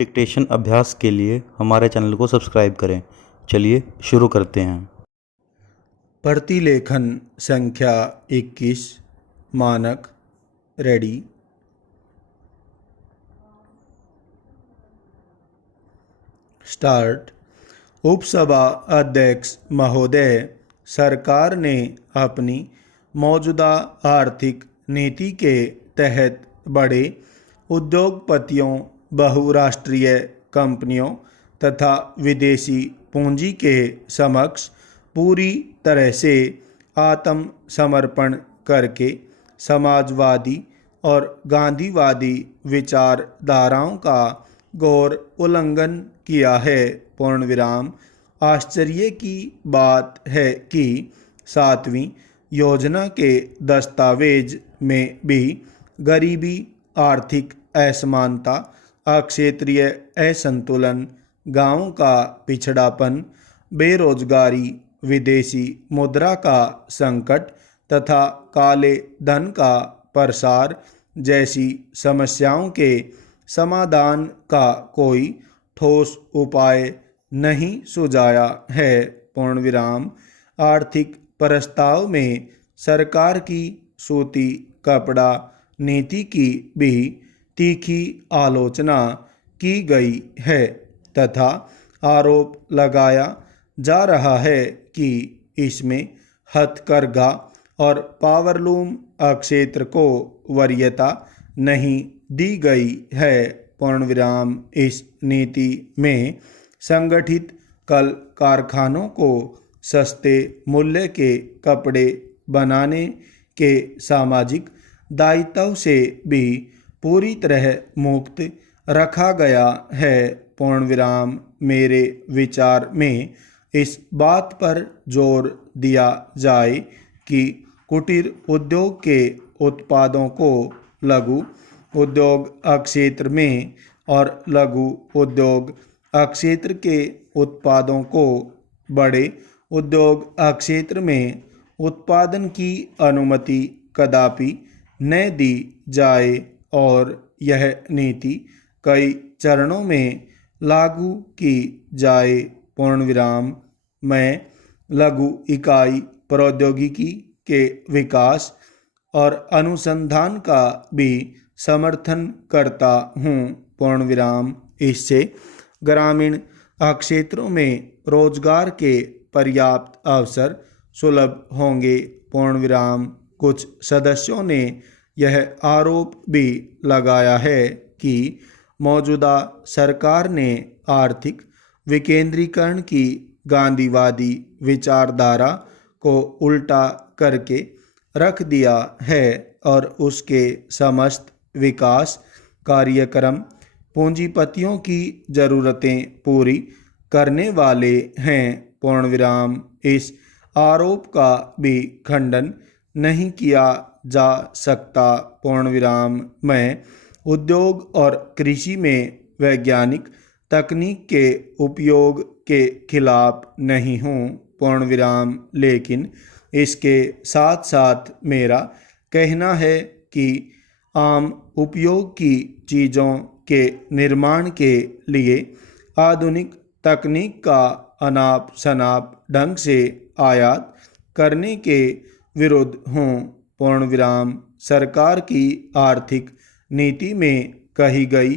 Dictation अभ्यास के लिए हमारे चैनल को सब्सक्राइब करें। चलिए शुरू करते हैं। प्रतिलेखन संख्या 21 मानक रेडी। स्टार्ट। उपसभा अध्यक्ष महोदय, सरकार ने अपनी मौजूदा आर्थिक नीति के तहत बड़े उद्योगपतियों, बहुराष्ट्रीय कंपनियों तथा विदेशी पूंजी के समक्ष पूरी तरह से आत्मसमर्पण करके समाजवादी और गांधीवादी विचारधाराओं का घोर उल्लंघन किया है। पूर्णविराम। आश्चर्य की बात है कि 7वीं योजना के दस्तावेज में भी गरीबी, आर्थिक असमानता, अक्षेत्रीय असंतुलन, गांवों का पिछड़ापन, बेरोजगारी, विदेशी मुद्रा का संकट तथा काले धन का प्रसार जैसी समस्याओं के समाधान का कोई ठोस उपाय नहीं सुझाया है। पूर्णविराम। आर्थिक प्रस्ताव में सरकार की सूती कपड़ा नीति की भी तीखी आलोचना की गई है तथा आरोप लगाया जा रहा है कि इसमें हथकरघा और पावरलूम क्षेत्र को वरीयता नहीं दी गई है। पूर्णविराम। इस नीति में संगठित कल कारखानों को सस्ते मूल्य के कपड़े बनाने के सामाजिक दायित्व से भी पूरी तरह मुक्त रखा गया है। पूर्णविराम। मेरे विचार में इस बात पर जोर दिया जाए कि कुटीर उद्योग के उत्पादों को लघु उद्योग क्षेत्र में और लघु उद्योग क्षेत्र के उत्पादों को बड़े उद्योग क्षेत्र में उत्पादन की अनुमति कदापि न दी जाए और यह नीति कई चरणों में लागू की जाए। पूर्णविराम। मैं लघु इकाई प्रौद्योगिकी के विकास और अनुसंधान का भी समर्थन करता हूँ। पूर्णविराम। इससे ग्रामीण क्षेत्रों में रोजगार के पर्याप्त अवसर सुलभ होंगे। पूर्णविराम। कुछ सदस्यों ने यह आरोप भी लगाया है कि मौजूदा सरकार ने आर्थिक विकेंद्रीकरण की गांधीवादी विचारधारा को उल्टा करके रख दिया है और उसके समस्त विकास कार्यक्रम पूंजीपतियों की ज़रूरतें पूरी करने वाले हैं। पूर्णविराम। इस आरोप का भी खंडन नहीं किया जा सकता। पूर्णविराम। मैं उद्योग और कृषि में वैज्ञानिक तकनीक के उपयोग के खिलाफ नहीं हूँ। पूर्णविराम। लेकिन इसके साथ साथ मेरा कहना है कि आम उपयोग की चीज़ों के निर्माण के लिए आधुनिक तकनीक का अनाप शनाप ढंग से आयात करने के विरुद्ध हूँ। पूर्णविराम। सरकार की आर्थिक नीति में कही गई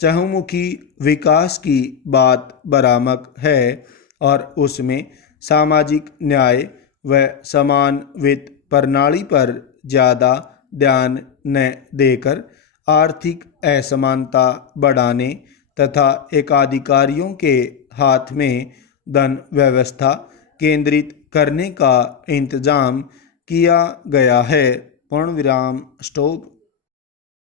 चहुमुखी विकास की बात बरामद है और उसमें सामाजिक न्याय व समान वित्त प्रणाली पर ज़्यादा ध्यान न देकर आर्थिक असमानता बढ़ाने तथा एकाधिकारियों के हाथ में धन व्यवस्था केंद्रित करने का इंतजाम किया गया है। पूर्णविराम। स्टॉप।